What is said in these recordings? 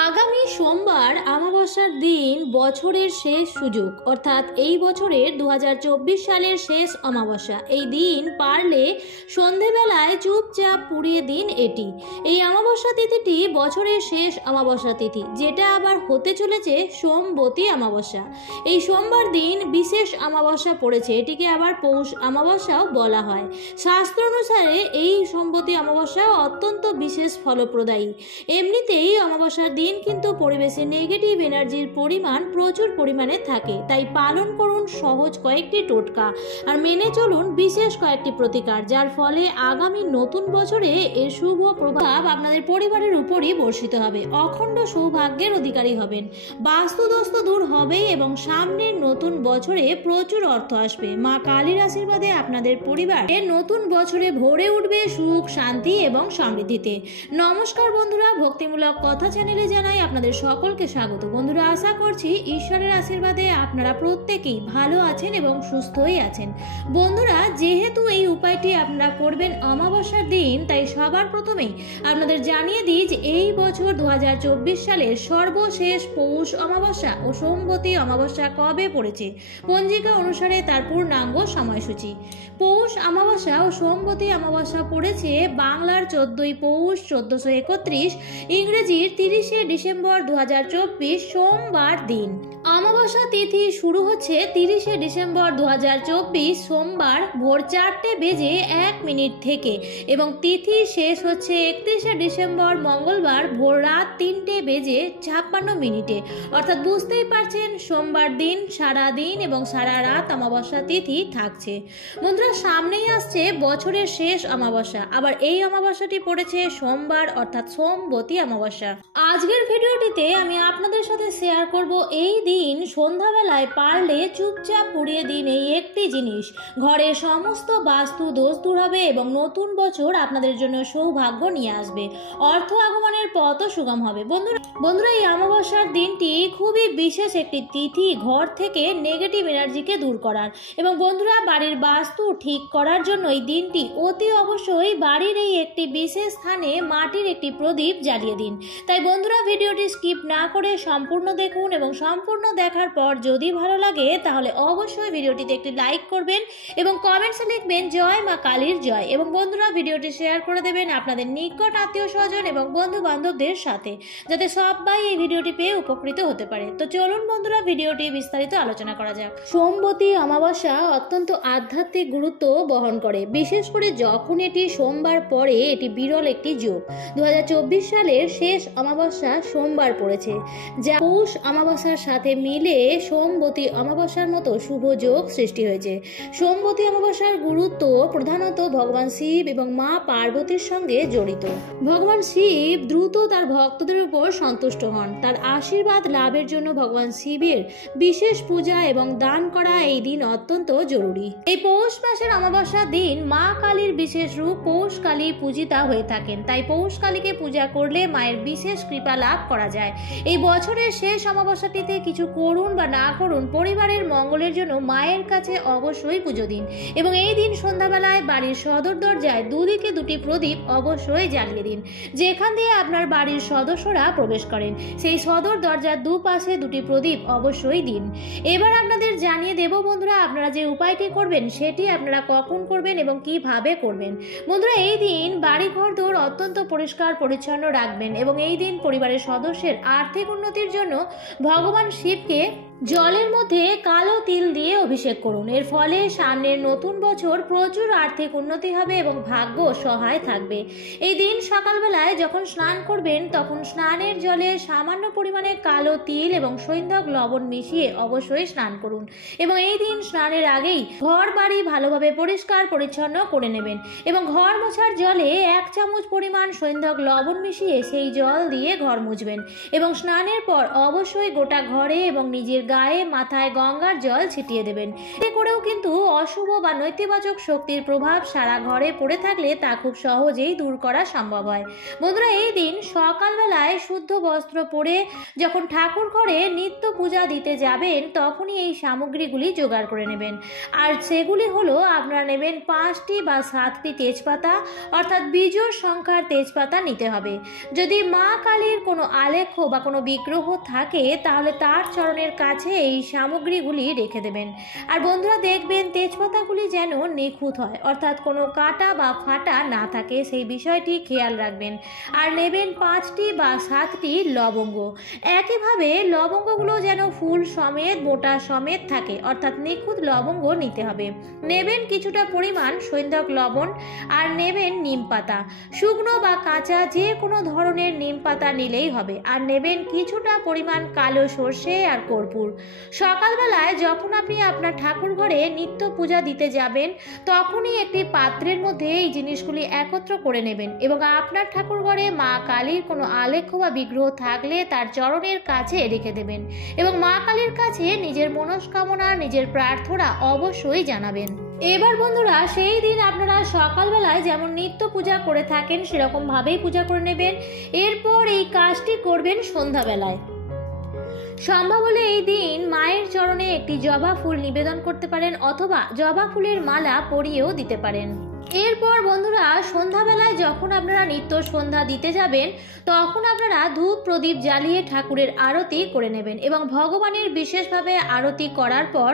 আগামী সোমবার অমাবস্যার দিন বছরের শেষ সুযোগ, অর্থাৎ এই বছরের 2024 সালের শেষ অমাবস্যা। এই দিন পারলে সন্ধেবেলায় চুপচাপ পুড়িয়ে দিন এটি। এই অমাবস্যা তিথিটি বছরের শেষ অমাবস্যা তিথি, যেটা আবার হতে চলেছে সোমবতী অমাবস্যা। এই সোমবার দিন বিশেষ অমাবস্যা পড়েছে, এটিকে আবার পৌষ অমাবস্যাও বলা হয়। শাস্ত্র অনুসারে এই সোমবতী অমাবস্যা অত্যন্ত বিশেষ ফলপ্রদায়ী। এমনিতেই অমাবস্যার দিন কিন্তু পরিবেশে নেগেটিভ এনার্জির পরিমাণ প্রচুর পরিমাণে থাকে, তাই পালন করুন সহজ কয়েকটি টোটকা আর মেনে চলুন বিশেষ কয়েকটি প্রতিকার, যার ফলে আগামী নতুন বছরে এর শুভ প্রভাব আপনাদের পরিবারের উপরই বর্ষিত হবে। অখণ্ড সৌভাগ্যের অধিকারী হবেন, বাস্তুদোষ দূর হবে এবং সামনের নতুন বছরে প্রচুর অর্থ আসবে। মা কালীর আশীর্বাদে আপনাদের পরিবার নতুন বছরে ভরে উঠবে সুখ, শান্তি এবং সমৃদ্ধিতে। নমস্কার বন্ধুরা, ভক্তিমূলক কথা চ্যানেলে জানাই আপনাদের সকলকে স্বাগত। বন্ধুরা, আশা করছি ঈশ্বরের আশীর্বাদে আপনারা প্রত্যেকেই ভালো আছেন এবং সুস্থই আছেন। বন্ধুরা, যেহেতু এই উপায়টি আপনারা করবেন অমাবস্যার দিন, তাই সবার প্রথমেই আপনাদের জানিয়ে দিই যে এই বছর 2024 সালের সর্বশেষ পৌষ অমাবস্যা ও সোমবতী অমাবস্যা কবে পড়েছে পঞ্জিকা অনুসারে তার পূর্ণাঙ্গ সময়সূচি। পৌষ অমাবস্যা ও সোমবতী অমাবস্যা পড়েছে বাংলার 14ই পৌষ 1431, ইংরেজির 30শে ডিসেম্বর 2024 সোমবার দিন। অমাবস্যা তিথি শুরু হচ্ছে 30শে ডিসেম্বর 2024 সোমবার ভোর 4:01 থেকে এবং তিথি শেষ হচ্ছে 31শে ডিসেম্বর মঙ্গলবার ভোর রাত 3:56 অর্থাৎ বুঝতেই পারছেন সোমবার দিন সারা দিন এবং সারা রাত অমাবস্যা তিথি থাকছে। বন্ধুরা, সামনেই আসছে বছরের শেষ অমাবস্যা, আবার এই অমাবস্যাটি পড়েছে সোমবার অর্থাৎ সোমবতী অমাবস্যা। আজকের ভিডিওটিতে আমি আপনাদের সাথে শেয়ার করব এই দিন সন্ধ্যাবেলায় পারলে চুপচাপ পুড়িয়ে দিন এই একটি জিনিস। ঘরের সমস্ত বাস্তু দোষ দূর হবে এবং নতুন বছর আপনাদের জন্য সৌভাগ্য নিয়ে আসবে, অর্থ আগমনের পথও সুগম হবে। বন্ধুরা, এই অমাবস্যার দিনটি খুবই বিশেষ একটি তিথি ঘর থেকে নেগেটিভ এনার্জিকে দূর করার এবং বন্ধুরা বাড়ির বাস্তু ঠিক করার জন্য এই দিনটি অতি অবশ্যই বাড়ির এই একটি বিশেষ স্থানে মাটির একটি প্রদীপ জ্বালিয়ে দিন। তাই বন্ধুরা, ভিডিওটি স্কিপ না করে সম্পূর্ণ দেখুন এবং সম্পূর্ণ দেখার পর যদি ভালো লাগে তাহলে অবশ্যই ভিডিওটিতে একটি লাইক করবেন এবং কমেন্টসে লিখবেন জয় মা কালীর জয়। এবং বন্ধুরা, ভিডিওটি শেয়ার করে দেবেন আপনাদের নিকট আত্মীয় স্বজন এবং বন্ধু বান্ধবদের সাথে, যাতে সবাই এই ভিডিওটি পেয়ে উপকৃত হতে পারে। তো চলুন বন্ধুরা, ভিডিওটি বিস্তারিত আলোচনা করা যাক। সোমবতী অমাবস্যা অত্যন্ত আধ্যাত্মিক গুরুত্ব বহন করে, বিশেষ করে যখন এটি সোমবার পরে। এটি বিরল একটি যোগ। 2024 সালের শেষ অমাবস্যা সোমবার পড়েছে, যা পৌষ অমাবস্যার সাথে মিলে সোমবতী অমাবস্যার মতো শুভ যোগ সৃষ্টি হয়েছে। সোমবতী অমাবস্যার গুরুত্ব প্রধানত ভগবান শিব এবং মা পার্বতীর সঙ্গে জড়িত। ভগবান শিব দ্রুত তার ভক্তদের উপর সন্তুষ্ট হন। তার আশীর্বাদ লাভের জন্য ভগবান শিবের বিশেষ পূজা এবং দান করা এই দিন অত্যন্ত জরুরি। এই পৌষ মাসের অমাবস্যার দিন মা কালীর বিশেষ রূপ পৌষ কালী পূজিতা হয়ে থাকেন, তাই পৌষ কালীকে পূজা করলে মায়ের বিশেষ কৃপা লাভ করা যায়। এই বছরের শেষ অমাবস্যাটিতে কিছু করুন বা না করুন, পরিবারের মঙ্গলের জন্য মায়ের কাছে অবশ্যই পুজো দিন এবং এই দিন সন্ধ্যাবেলায় বাড়ির সদর দরজায় দুদিকে দুটি প্রদীপ অবশ্যই জ্বালিয়ে দিন। যেখান দিয়ে আপনার বাড়ির সদস্যরা প্রবেশ করেন সেই সদর দরজার দুপাশে দুটি প্রদীপ অবশ্যই দিন। এবার আপনাদের জানিয়ে দেব বন্ধুরা, আপনারা যে উপায়টি করবেন সেটি আপনারা কখন করবেন এবং কিভাবে করবেন। বন্ধুরা, এই দিন বাড়ি ঘর দোর অত্যন্ত পরিষ্কার পরিচ্ছন্ন রাখবেন এবং এই দিন পরিবারের সদস্যের আর্থিক উন্নতির জন্য ভগবান শিবকে জলের মধ্যে কালো তিল দিয়ে অভিষেক করুন। এর ফলে সামনের নতুন বছর প্রচুর আর্থিক উন্নতি হবে এবং ভাগ্য সহায় থাকবে। এই দিন সকালবেলায় যখন স্নান করবেন তখন স্নানের জলে সামান্য পরিমাণে কালো তিল এবং সৈন্ধব লবণ মিশিয়ে অবশ্যই স্নান করুন এবং এই দিন স্নানের আগেই ঘর বাড়ি ভালোভাবে পরিষ্কার পরিচ্ছন্ন করে নেবেন এবং ঘর মোছার জলে 1 চামচ পরিমাণ সৈন্ধব লবণ মিশিয়ে সেই জল দিয়ে ঘর মুছবেন এবং স্নানের পর অবশ্যই গোটা ঘরে এবং নিজের গায়ে মাথায় গঙ্গার জল ছিটিয়ে দেবেন। এতে করেও কিন্তু অশুভ বা নেতিবাচক শক্তির প্রভাব সারা ঘরে পড়ে থাকলে তা খুব সহজেই দূর করা সম্ভব হয়। বন্ধুরা, এই দিন সকালবেলায় শুদ্ধ বস্ত্র পরে যখন ঠাকুর ঘরে নিত্য পূজা দিতে যাবেন তখনই এই সামগ্রীগুলি জোগাড় করে নেবেন। আর সেগুলি হলো, আপনারা নেবেন 5টি বা 7টি তেজপাতা, অর্থাৎ বিজোড় সংখ্যার তেজপাতা নিতে হবে। যদি মা কালীর কোনো আলেখ্য বা কোনো বিগ্রহ থাকে তাহলে তার চরণের কাছে এই সামগ্রীগুলি রেখে দেবেন। আর বন্ধুরা, দেখবেন তেজপাতাগুলি যেন নিখুঁত হয়, অর্থাৎ কোনো কাটা বা ফাটা না থাকে, সেই বিষয়টি খেয়াল রাখবেন। আর নেবেন 5টি বা 7টি লবঙ্গ। একইভাবে লবঙ্গগুলো যেন ফুল সমেত মোটা সমেত থাকে, অর্থাৎ নিখুঁত লবঙ্গ নিতে হবে। নেবেন কিছুটা পরিমাণ সৈন্ধক লবণ, আর নেবেন নিম পাতা, শুকনো বা কাঁচা যে কোনো ধরনের নিম পাতা নিলেই হবে। আর নেবেন কিছুটা পরিমাণ কালো সর্ষে আর কর্পূর। সকালবেলায় যখন আপনি আপনার ঠাকুর ঘরে নিত্য পূজা দিতে যাবেন তখনই একটি পাত্রের মধ্যে এই জিনিসগুলি একত্র করে নেবেন এবং আপনার ঠাকুর ঘরে মা কালীর কোনো আলেখ্য বা বিগ্রহ থাকলে তার চরণের কাছে রেখে দেবেন এবং মা কালীর কাছে নিজের মনস্কামনা, নিজের প্রার্থনা অবশ্যই জানাবেন। এবার বন্ধুরা, সেই দিন আপনারা সকালবেলায় যেমন নিত্য পূজা করে থাকেন সেরকম ভাবেই পূজা করে নেবেন। এরপর এই কাজটি করবেন সন্ধ্যাবেলায়। সম্ভব হলে এই দিন মায়ের চরণে একটি জবা ফুল নিবেদন করতে পারেন অথবা জবা ফুলের মালা পরিয়েও দিতে পারেন। এরপর বন্ধুরা, সন্ধ্যাবেলায় যখন আপনারা নিত্য সন্ধ্যা দিতে যাবেন তখন আপনারা ধূপ প্রদীপ জ্বালিয়ে ঠাকুরের আরতি করে নেবেন এবং ভগবানের বিশেষভাবে আরতি করার পর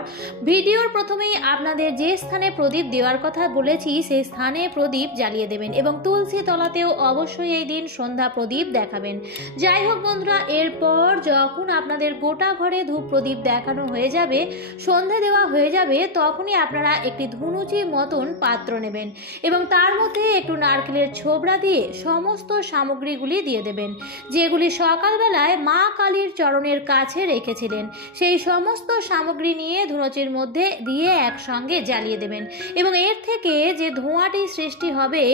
ভিডিওর প্রথমেই আপনাদের যে স্থানে প্রদীপ দেওয়ার কথা বলেছি সেই স্থানে প্রদীপ জ্বালিয়ে দেবেন এবং তুলসী তলাতেও অবশ্যই এই দিন সন্ধ্যা প্রদীপ দেখাবেন। যাই হোক বন্ধুরা, এরপর যখন আপনাদের গোটা ঘরে ধূপ প্রদীপ দেখানো হয়ে যাবে, সন্ধ্যা দেওয়া হয়ে যাবে, তখনই আপনারা একটি ধুনুচি মতন পাত্র নেবেন এবং তার মধ্যে একটু নারকেলের ছোবড়া দিয়ে সমস্ত সামগ্রীগুলি দিয়ে দেবেন যেগুলি সকালবেলায় মা কালীর চরণের কাছে রেখেছিলেন। সেই সমস্ত সামগ্রী নিয়ে ধুনুচির মধ্যে দিয়ে একসঙ্গে জ্বালিয়ে দেবেন এবং এর থেকে যে ধোঁয়াটি সৃষ্টি হবে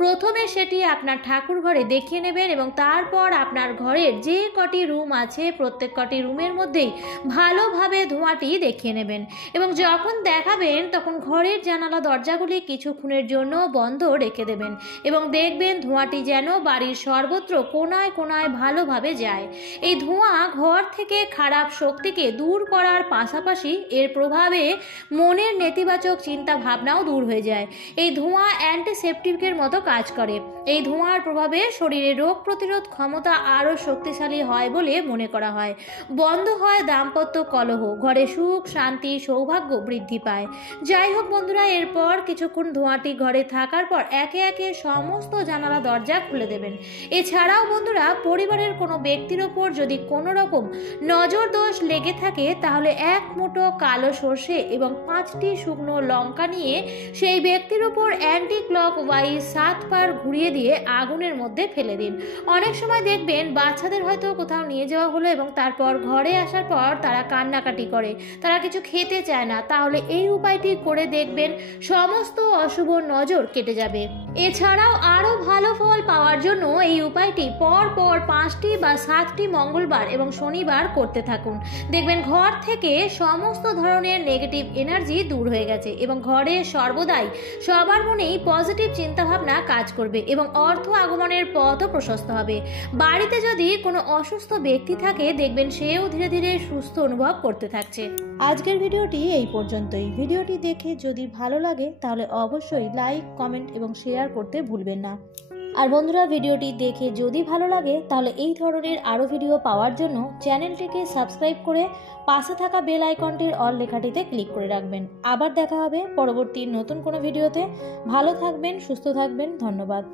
প্রথমে সেটি আপনার ঠাকুর ঘরে দেখিয়ে নেবেন এবং তারপর আপনার ঘরের যে কটি রুম আছে প্রত্যেক কটি রুমের মধ্যেই ভালোভাবে ধোঁয়াটি দেখিয়ে নেবেন এবং যখন দেখাবেন তখন ঘরের জানালা দরজাগুলি কিছুক্ষণের জন্য বন্ধ রেখে দেবেন এবং দেখবেন ধোঁয়াটি যেন বাড়ির সর্বত্র কোনায় কোনায় ভালোভাবে যায়। এই ধোঁয়া ঘর থেকে খারাপ শক্তিকে দূর করার পাশাপাশি এর প্রভাবে মনের নেতিবাচক চিন্তা ভাবনাও দূর হয়ে যায়। এই ধোঁয়া অ্যান্টিসেপটিকের মতো কাজ করে। এই ধোঁয়ার প্রভাবে শরীরে রোগ প্রতিরোধ ক্ষমতা আরও শক্তিশালী হয় বলে মনে করা হয়। বন্ধ হয় দাম্পত্য কলহ, ঘরে সুখ শান্তি সৌভাগ্য বৃদ্ধি পায়। যাই হোক বন্ধুরা, এরপর কিছুক্ষণ ধোঁয়াটি ঘরে থাকার পর একে একে সমস্ত জানালা দরজা খুলে দেবেন। এছাড়াও বন্ধুরা, পরিবারের কোনো ব্যক্তির ওপর যদি কোনো রকম নজর দোষ লেগে থাকে তাহলে 1 মুঠো কালো সর্ষে এবং 5টি শুকনো লঙ্কা নিয়ে সেই ব্যক্তির ওপর অ্যান্টি ক্লক ওয়াইজ 7 বার ঘুরিয়ে দিয়ে আগুনের মধ্যে ফেলে দিন। অনেক সময় দেখবেন বাচ্চাদের হয়তো কোথাও নিয়ে যাওয়া হলো এবং তারপর ঘরে আসার পর তারা কান্নাকাটি করে, তারা কিছু খেতে চায় না, তাহলে এই উপায়টি করে দেখবেন সমস্ত অশুভ নজর কেটে যাবে। এছাড়াও আরও ভালো ফল পাওয়ার জন্য এই উপায়টি পর পর 5টি বা 7টি মঙ্গলবার এবং শনিবার করতে থাকুন। দেখবেন ঘর থেকে সমস্ত ধরনের নেগেটিভ এনার্জি দূর হয়ে গেছে এবং ঘরে সর্বদাই সবার মনেই পজিটিভ চিন্তাভাবনা কাজ করবে এবং অর্থ আগমনের পথও প্রশস্ত হবে। বাড়িতে যদি কোনো অসুস্থ ব্যক্তি থাকে দেখবেন সেও ধীরে ধীরে সুস্থ অনুভব করতে থাকছে। আজকের ভিডিওটি এই পর্যন্তই। ভিডিওটি দেখে যদি ভালো লাগে তাহলে অবশ্যই লাইক, কমেন্ট এবং শেয়ার করতে ভুলবেন না। আর বন্ধুরা, ভিডিওটি দেখে যদি ভালো লাগে তাহলে এই ধরনের আরও ভিডিও পাওয়ার জন্য চ্যানেলটিকে সাবস্ক্রাইব করে পাশে থাকা বেল আইকনটির অল লেখাটিতে ক্লিক করে রাখবেন। আবার দেখা হবে পরবর্তী নতুন কোনো ভিডিওতে। ভালো থাকবেন, সুস্থ থাকবেন। ধন্যবাদ।